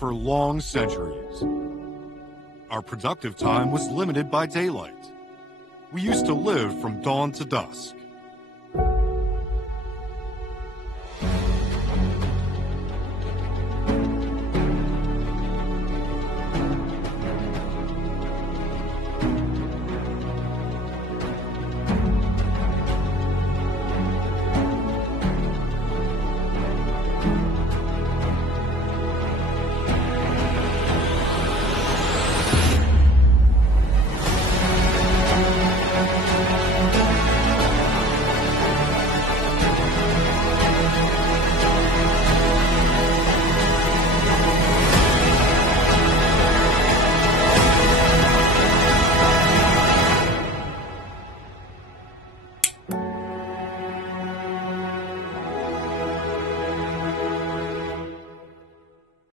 for long centuries. Our productive time was limited by daylight. We used to live from dawn to dusk.